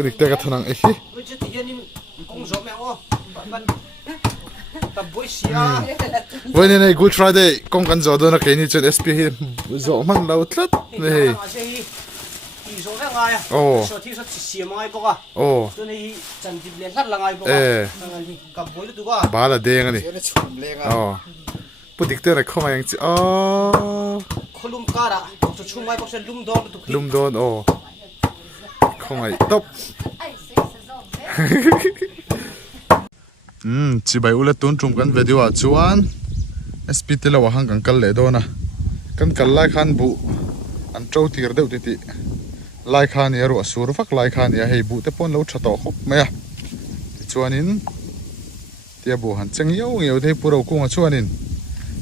Pudik teka thanang ehi. Vậy nên này Good Friday công căn gió đó là cái như trên SP hi gió mang lâu tlat này. Ồ. Ồ. Bà là đen à nè. Ồ. Pudik teka không ai chứ. Ồ. Lum don ồ. Không ai top. Chỉ bài ule tuôn trùng kan video à chuan SP te lo hang kan kal le do na kan kal lai khan bu an trâu tir deuh ti lai khan ya ro sur vak lai khan ya hei bu te pon lo thato khop me a ti chuanin tia bu han chang yo ngeu thei puro kunga chuanin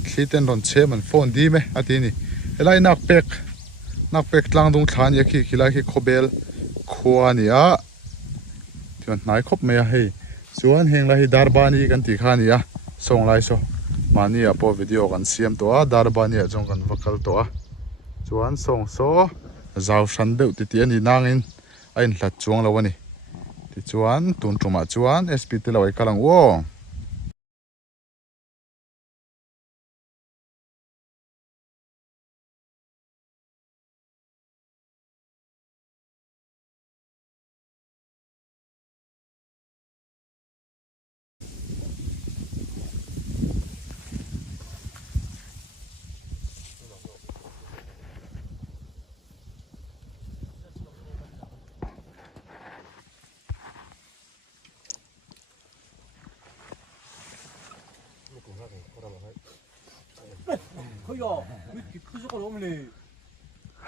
thiten ron che man phone di me ati ni elai nak pek tlang dung than ya khi khilai khi khobel khuania tian nai khop me a hei chuan heng lai darbani kan ti khani a song lai so mani a po video kan siam to a darbani a jong kan vakal to a chuan song so zau san deuh ti ti ani nangin a in hlat chuang lo ani ti chuan tun tuma chuan SP te lo ai kalang wo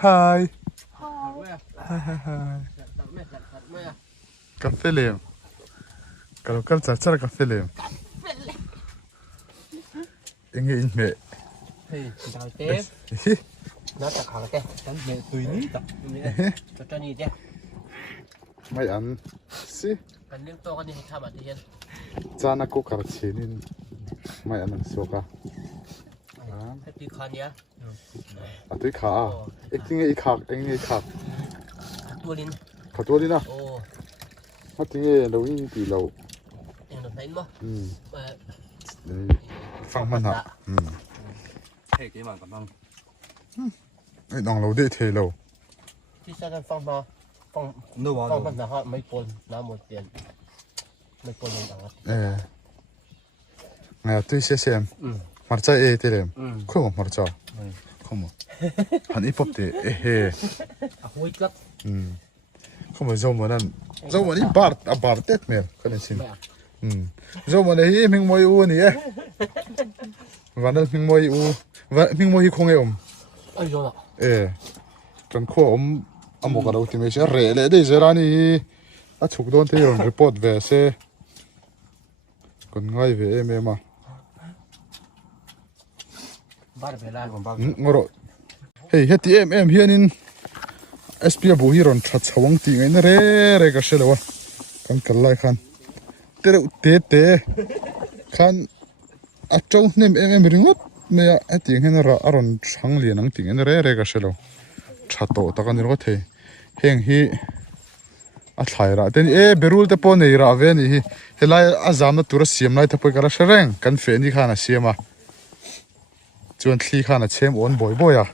Hi. Hi. Café lem. Kalau kal cara café lem. Inge me. Hey, chào té. Nó chặt hạt té. Tấm mẹ tùy ní tập. Cho ni té. Mai ăn. Si. Kan lim to kan ni tham at hian. Chana ko kar chinin. Mai ăn soka. Happy khan ya. À tôi khá à, ek tiếng ấy khạc, anh ấy khạc. Tuolin. Khạc tuolin à? Ồ. Mắt tiếng ấy lâu in tỷ lâu. Yang được thấy mà. Phăng man hả? Thế cái mà còn không? Ấy đang lâu để thế lâu. Thì sao kan phong mà phong phong man ha mấy con na một tiền. Mấy con này đẳng. Nè tôi sẽ xem. Marcha e thế lem. Không có marcha. Không. Hắn ít bắp thế. Hôi cất. Không phải dâu mà ít bar tết mèo cái này xin. Dâu mà này mình mua u này. Và nó mình mua u, và mình mua không em. Ai rồi ạ. Trần khô một cái đầu thì mình sẽ rẻ lại đây giờ này. Chụp đón thế rồi report về xe. Còn ngay về em mà. Ngoro. Hey, heti em hianin SP bu hi ron that chawang ti ngai na re ka shelawa kan kallai khan te khan a chau nem em ringot me a ti ngen ra aron chang lian ang ti ngen re ka shelo thato ta kan ro the heng hi a thlai ra ten berul te pon nei ra ve ni hi helai azam na tura siam lai ta poi kara shareng kan fe ni khana siama chuan thli khana chem on boy à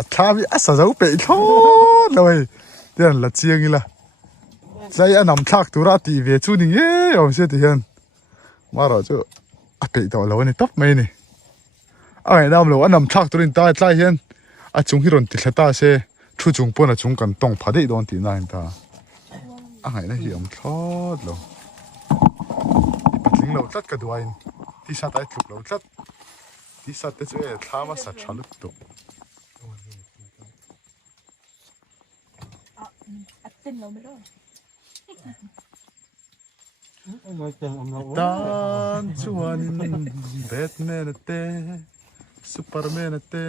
a thabi a sa zau pe tho loi ten la chiang ila sai anam thak tura ti ve chu ni nge om se ti hian maro chu a pe to lo ni top mai ni ai nam lo anam thak turin ta tlai hian a chung hi ron ti thlata se thu chung pon a chung kan tong phade don ti na ta a ngai na hi om thot lo patling lo tlat ka duain ti sa tai thluk lo tlat ti sa te chu e thama sa thalut to tin lâu mới đó. Dan chuanin Batman te Superman te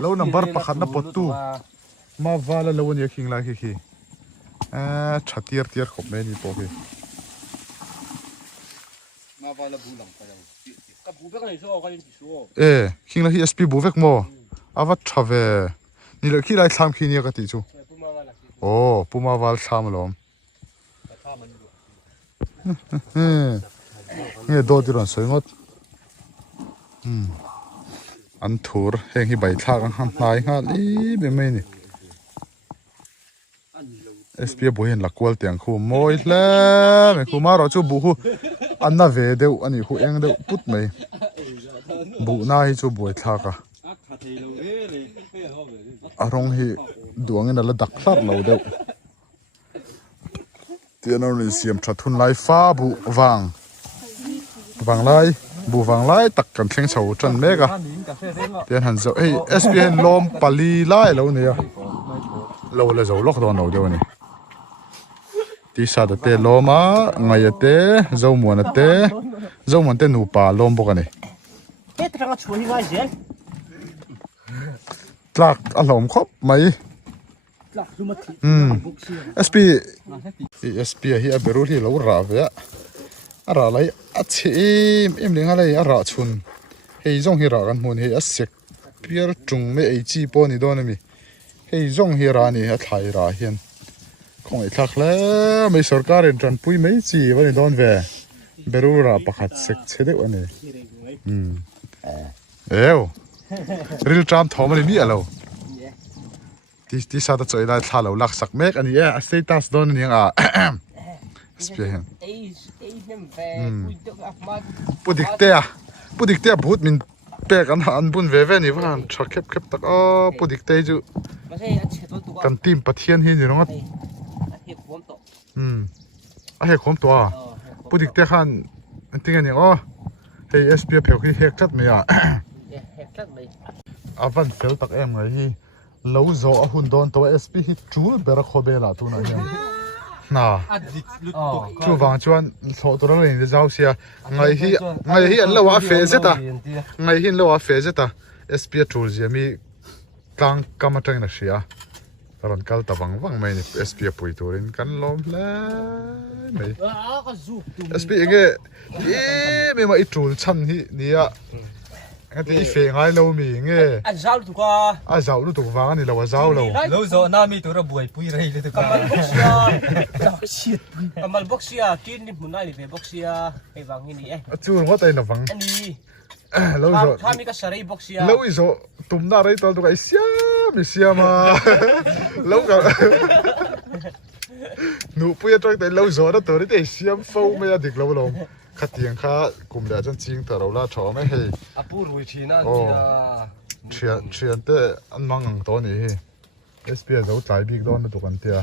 lo number pakhat na potu ma wala lo ni khing la khi thatir tiar khop me ni po khi Ma wala bulang pa lang. Ka bu bek này số cái gì số. khing la hi SP bu vek mo awa thave ni la khi lai tham khi ni ka ti chu Puma โอ้ปูมาวัลชามลมเนี่ยโดดที่ร้านสวยงดอันถูรเฮงที่ใบทากันหันไหนฮะอีเป็นไม่นี่เอสพีบุเห็นหลักกวลเตียงคู่มอยแล้วไม่คู่มาเราจูบุหูอันน่าเวเดียวอันนี้คู่เองเดียวปุ๊ดไหมบุน่าให้จูบุยทากะอารมณ์ที่ดวงนี่นั่นละดักสัตว์เราเดียวเตียนเราเนี่ยเสียมชัดทุนไล่ฟ้าบุวางไล่บุวางไล่ตักกันเชียงเฉาจันเมกะเตียนหันเจ้าเฮ้ย SPN ลมปาลีไล่เราเนี่ยเราเลยเจ้าล็อกดอนเราเดียวนี่ที่ซาดเตลอมาไงเตเจ้ามัวนะเตเจ้ามันเตนูปาลมปกันนี่ เฮ้ยทางช่วยง่ายเสีย ตลักอารมณ์ครบไหมSP SP ที่อับรู้ที่เราราเวะอะไรอัดเชมเอ็มเลี้ยงอะไรอะไรชุนเฮ้ยจงฮิรากันมันเฮ้ยอัดเสกเปียร์จุงไม่ไอจีปอนี่โดนมีเฮ้ยจงฮิรานี่อัดไทยราเฮียนคงไอ้ทักแล้วไม่สกัดเองจันปุยไม่จีวันนี้โดนเวะเบรูราประคัดเสกเฉยวันนี้รีลจามทอมันมีอะไรที่ซาตะจอยได้ท่าเราลักสักเมกอันนี้สเตตัสโดนนี่อ่ะสเปียร์ปุดิกเตะพูดมินเป๊กอันบุญเวนี่ว่าชักเข็บตักปุดิกเตะจูกันทีมปะเทียนหินอยู่น้องอ่ะเฮ้ยขมตัวปุดิกเตะขันจริงๆเนี่ยเฮ้ยเปียร์เพียวคือเฮกจัดไหมอ่ะวันเซลตักเอ็มไงที่เราจะเอาหุ่นโดนตัว SP ที่จูบเบรคโคเบล่าตัวนั้นยังน่ะจูบวางจวนโซ่ตัวนั้นเลยจะเอาเสียไงที่อันเราว่าเฟซต์ไงที่เราว่าเฟซต์SP จูบจะมีกลางกำมะจังนักเสียตอนกัลตะวังไม่เนี่ย SP ปุยตัวนี้กันล้มแล้วไม่ SP เงี้ยไม่มาอีจูบชั้นที่เนี่ยงั้นที่เฟงไงเรามีเงี้ยเจ้าลูกตัวฟังนี่เราว่าเจ้าเราน้ามีตัวระบวยปุยไรเลยตัวกันมาบ็อกเซียกินนี่มุนไอนี่บ็อกเซียไอ้ฟังนี่จูนว่าแต่เราฟังอันนี้เราถ้ามีก็สไลด์บ็อกเซียเราอีโซตุ้มหน้าไรตัวตัวไอ้เสียไม่เสียมาเราก็หนูปุยตัวแต่เราโซนตัวนี้แต่เสียฟูไม่ได้ดิกเราลงขัดเตียงข้ากลุ่มเดียวจนจริงแต่เราล่าชอไม่ให้ปูรุยชีนั่นจีน่ะเชียนแต่อันมังตัวนี้SPS เราจ่ายบิ๊กดอนตัวกันเตีย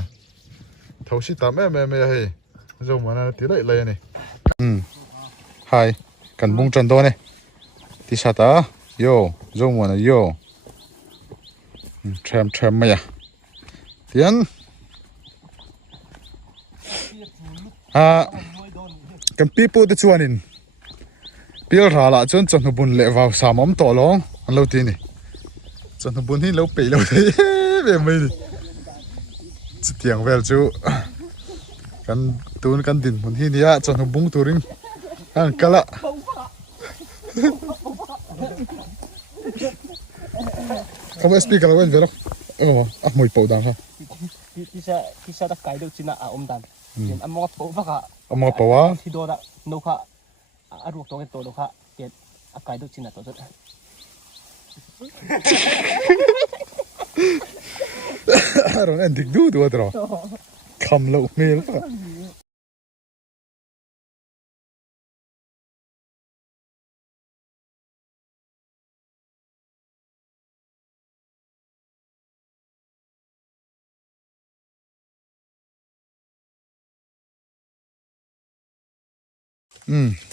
เท่าชิตาแม่ให้เราเหมือนตีเลยนี่ไฮกันบุ้งจันโดนี่ที่ชาตาโย่เราเหมือนโย่แชมไม่อะเตียนกันปีปูตะชวนินปีลราละจนบุญเละวาวสามอมต่อลองอันเราตีนี่จนบุญที่เราปีเราได้แบบไม่ดิจะเตียงเวลจูกันตูนกันดินบุญที่นี่จนบุ้งตูริงอันกันละเขาไม่สปีกกันแล้วเว้ยเวลอ่ะมวยปูดังครับที่จะตะไคร้ดูจิน่ะอมดันอันมองปูฟ้าค่ะมาปะวะที่โดนอะนกค่ะอารมณ์ตัวกันตัวดูค่ะเดี๋ยวอากาศดูจิน่ะตัวสุดเราเนี่ยดิกดูตัวเราคำเราเมลป่ะ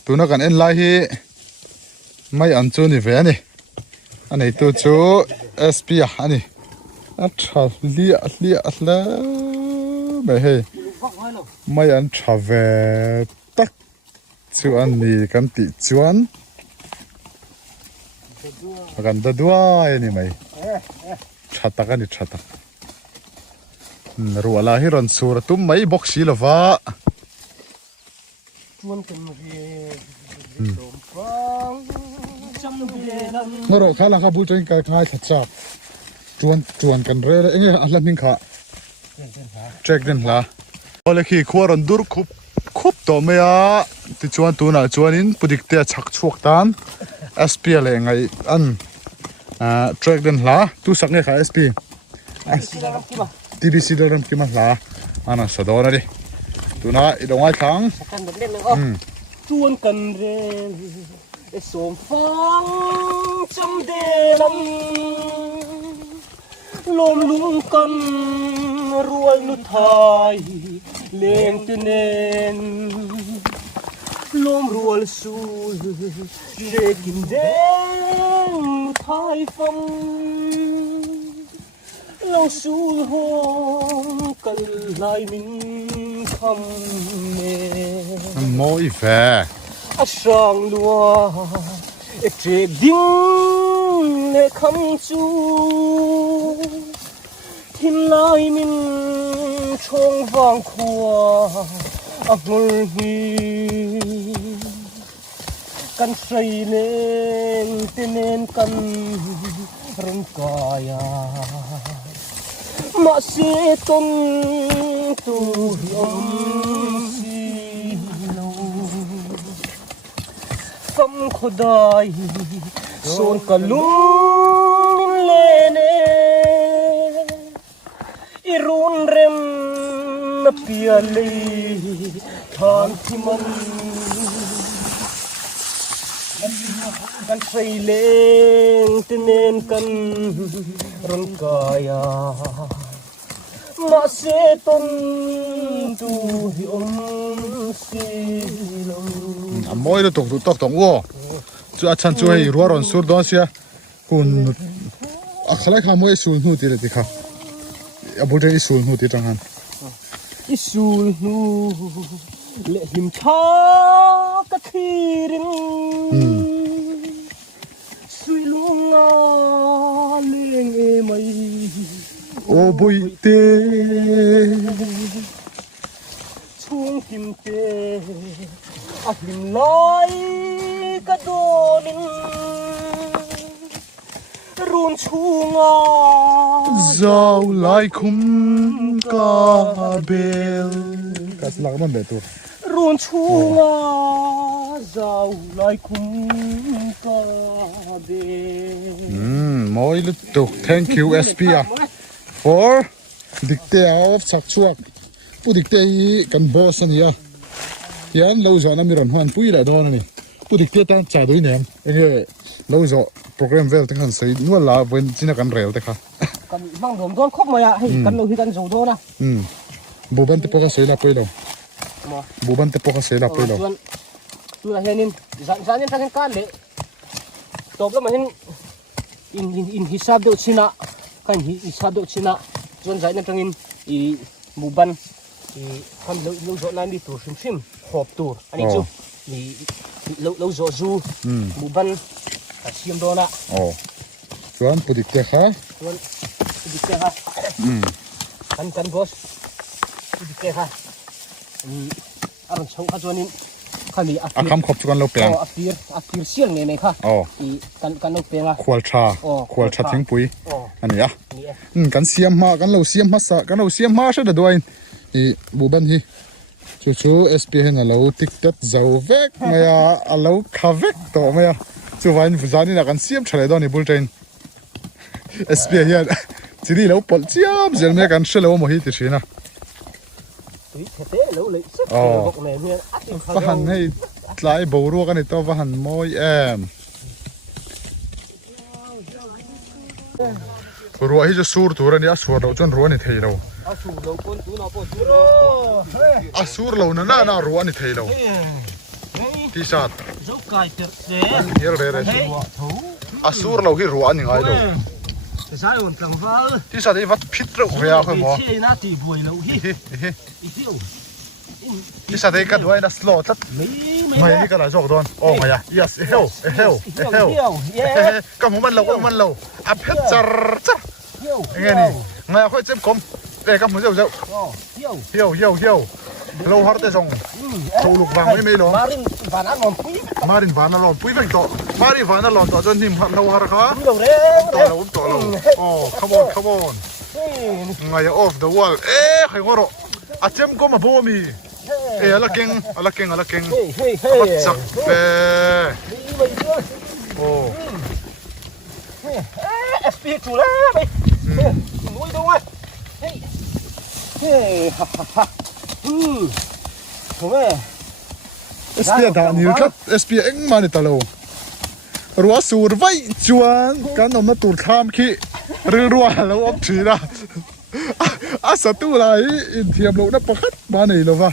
ตัวนักการเอ็นไลน์ที่ไม่อันจูนี่เว้ยนี่อันนี้ตัวจู SP อันนี้อัดชาเลียแล้วไม่ให้ไม่อันชาเวตักจูอันนี้กันติจวนกันตัวด้วยนี่ไหมชัดตากันนี่ชัดตารัวลาฮิรันสูรตุ้มไม่บ็อกซี่ละฟ้านั่นเราข้าหลังข้าบูชาอินกายข้าขัดจับจวนกันเรื่อยๆเงี้ยอันละมิงข้า เช็คดินละโอเลคีขัวรันดูร์คุบตัวเมียติชวนตัวน่ะชวนอินปุดิกเตียชักชวกตัน SP อะไรไงอันเช็คดินละตู้สักเนี่ยค่ะ SP TBC เริ่มกี่มันละอันนั้นสะดวกนะดิตัวน่ะอีดงไอ้ทั้ง กันเล่นๆอ๋อชวนกันเรียนไอ้สมฟังจำเดลันลมลุงกันรวยนุทายเลี้ยงตะเนนลมรวยสูลเด็กินเดงทายฟังเราสูลหงกันลายมินคำเน โมอีแฟ อาช่างลัวเอเจดิ้งเลคำจูทิมลายมินชงวางขวาอักมุลฮีกันใส่เลงเตเนนกันรังกายามาเสียต้นตัวยมสีโลฟำขดายส่วนกะลุงเลเนอิรุนเรมนเปียลีทานที่มันกันใส่เลงเตเนนกันรังกายามาเสต้นตูหิอมสีลง โมอีดูตกวัวจูอาชันจูให้รัวรอนสุดดอนเสียคุณขลังขโมยสูงหูตีเลยดิค่ะบุตรอีสูงหูตีจังหัน อิสูลนูเลหิมทากะทีรินสุยลุงอาเลงเอมัย โอ้บุยเต ช่วงหิมเตอักลิมลอยกระโดนินรุนชูงา เจ้าลายคุ้มกาเบลกัสลักมันเด็ดตัว รุนชูงาเจ้าลายคุ้มกาเด โมอีดู thank you SP for dictate of สักช่วงผู้ dictate กันบอสเนี่ยยันเราจะนำมีรันหันปุยละดอนนี่ผู้ dictate ตั้งใจด้วยเนี่ยเงี้ยเราจะโปรแกรมเวลตั้งกันใส่นวดละเว้นจินกันเร็วแต่ค่ะ กันบางโดมโดนคบมาให้กันเราที่กันโจโดนะ บูบันเตปก็ใส่ละปุยแล้วบูบันเตปก็ใส่ละปุยแล้ว ตัวเฮนินจานนี้ทั้งการเลยตบแล้วมันเห็นอินฮิซาบเดชินะกันฮิซาบเดชินะส่วนใจนั้นทั้งอินอีบุบันอีคำเราโจนั้นดีตัวชิมขอบตัวอันนี้จูอีเราโจจูบุบันเสียมโดนะ อ๋อส่วนผู้ dictate ค่ะ ส่วนดิเกค่ะกันบอสดิเกค่ะอารมณ์ชงข้าส่วนนี้ข้ามีอาคำขบกันเราเปลี่ยนอาฟีร์เสียงเนี่ยค่ะอีกันเราเปลี่ยนควอลชาทิ้งปุ๋ยอันนี้อ่ะ นี่ กันเสียมมากันเราเสียมมาสะกันเราเสียมมาใช่เด็ดด้วยอีบูบันฮีชูSP เห็นเราติ๊กตัดเจ้าเวกไม่อะเราข้าเวกต่อไม่อะจู่วันฟุตซานี่นะกันเสียมเฉลยดอนนี่บุลเทน SP เฮียทีนี้เราปลดเสียมเจอเมื่อกันเฉลยว่าโมหิตชีนะฟังให้หลายบูรัวกันในตัวฟังมอยรัวที่จะสูดตัวนี้สูดเราจนรัวนี่เทเราสูดเรานั่นน่ารัวนี่เทเราที่ชาติเยอะเลยสูดเราที่รัวนี่ไงเราที่ชาติวัดพิษเราเวียขึ้นมาที่ชาติกันด้วยนะสโลตัดไม่นี่กันอะไรจอกโดนโอ้ไม่อะ yes เฮลก็มันเราอัพเพชรจ้าไงนี่ไม่ค่อยเจ็บคมเด็กก็มือเจ้าเฮียวเราฮาร์ดจะส่งถูลูกวางไม่หรอมารินวานอลอนปุ้ยเป็นต่อมารินวานอลอนต่อจนทีมเราฮาร์ดเขาต่อเราโอ้ come on ngay off the wall khai ngoro achem ko ma bomi ala keng abat sak pe oh SP chủ lá mày nuôi đâu á không nghe SP da ni khat SP eng mani talo ruwa sur vai chuan kan om na tur tham khi ruwa lo op thira asa tu lai in thiam lo na pakhat ba nei lo wa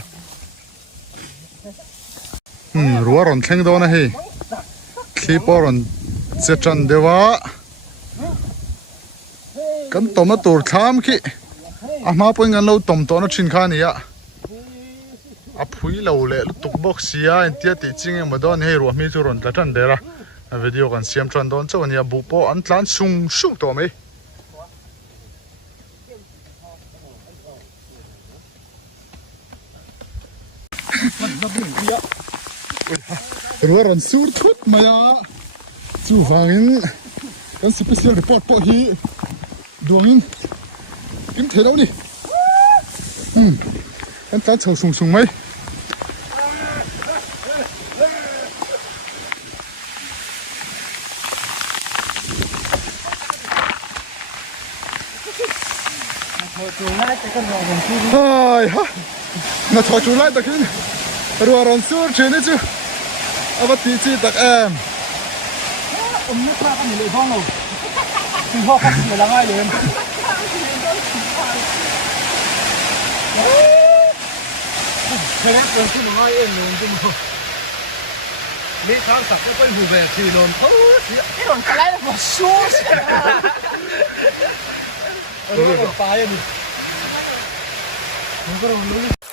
ruwa ron thleng do na he kliporon chetran dewa kan tom na tur tham khi ama poin kan lo tom to na thin kha ni ya a phui lo le tuk box sia en tia ti ching em don he ro mi chu ron tla tan dera a video kan siam tran don chaw ania bu po an tlan sung to me ruwa ron sur thut maya chu wangin kan special report po hi duangin kim thelo ni kan tlan chho sung mai ai ha na thoi chu lai takin ruwa ron sur chene chu aba ti chi tak em nước ra cái gì lại vong rồi thì ho không phải là ai liền thế đấy còn cái này em luôn chứ màนี่ทางสักก็เป็นหูแบกทีนอนเขา cái đòn cái này là xuống เออปลาอย่างนี้มันก็รู้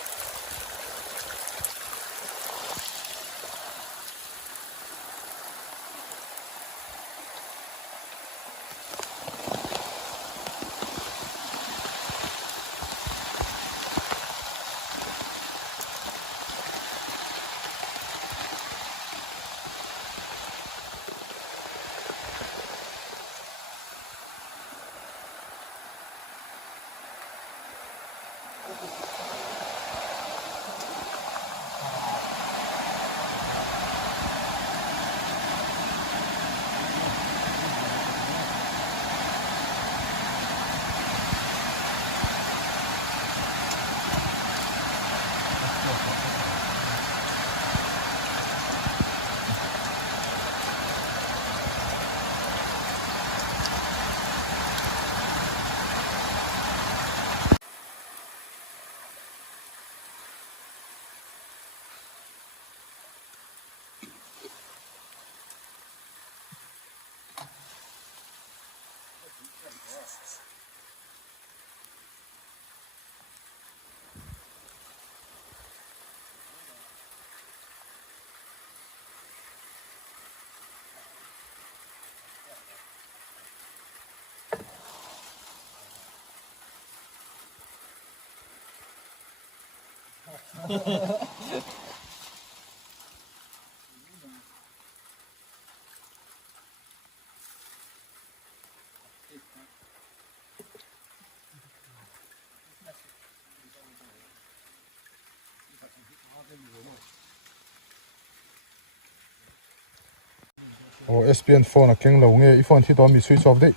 SPN phone a keng lo nge I phone thi to mi switch off dei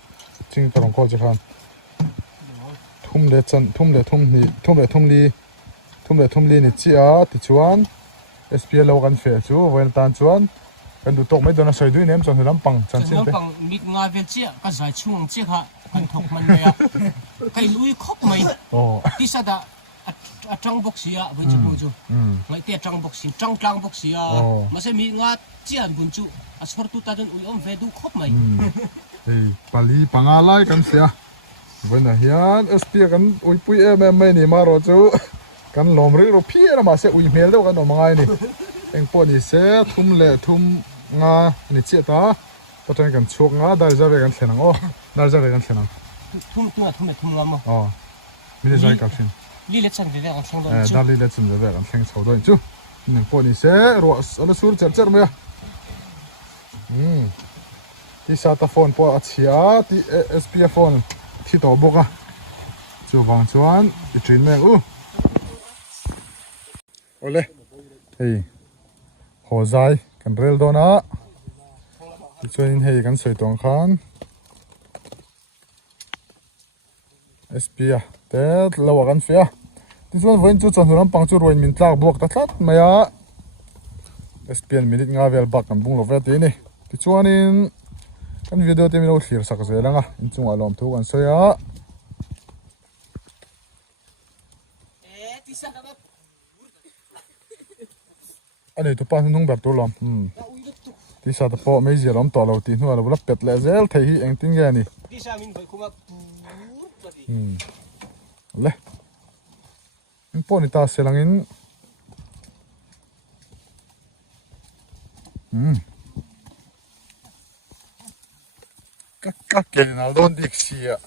ching tarong ko je khan thum le chan thum li ni chi a ti chuan SPN lo kan fe chu wen tan chuan kan du tok mai dona soi dui nem chon lam pang chan chin te pang mit nga vel chia ka zai chung chia kha kan thok man ya kai lui khop mai ti sa da a trang box ya với chú chú lại tiệt trang box trang box ya mà sẽ mi nga chian bun chu a sor tu ta den ui om ve du khop mai pali pangalai kan sia vena hian SP kan ui pui em mai ni ma ro chu kan lom ri ro phia ma se ui mel do kan omangai ni eng po ni se thum nga ni chi ta patang kan chuk nga dar ja ve kan thenang dar ja ve kan thenang thum lama mi le jai ka thin li le chang ve ang chang do dar li le chum ve kan thleng chho do chu eng po ni se ro ala sur cher me ti sa ta phone po a chia ti SP phone thi to boka chu wang chuan i trin meng u ole hei ho zai kan rel dona ti chuan hei kan soi tong khan SP a te lawa kan fia ti chuan voin chu chon ram pang chu roin min tlak buak ta tlat maya SPN minute nga vel bak kan bung lo ve ti ni ti chuan in kan video te mi lo thlir sak zelanga in chung alom thu kan soya anh ấy tụi bạn nung bạc tụi lắm, tí sao tụi họ mấy giờ lắm tỏ lâu tí nữa là bớt bẹt lẹ dễ thấy hi anh tính nghe nè, lẹ, anh bỏ đi ta sẽ langin, các cái nào luôn đi xì à.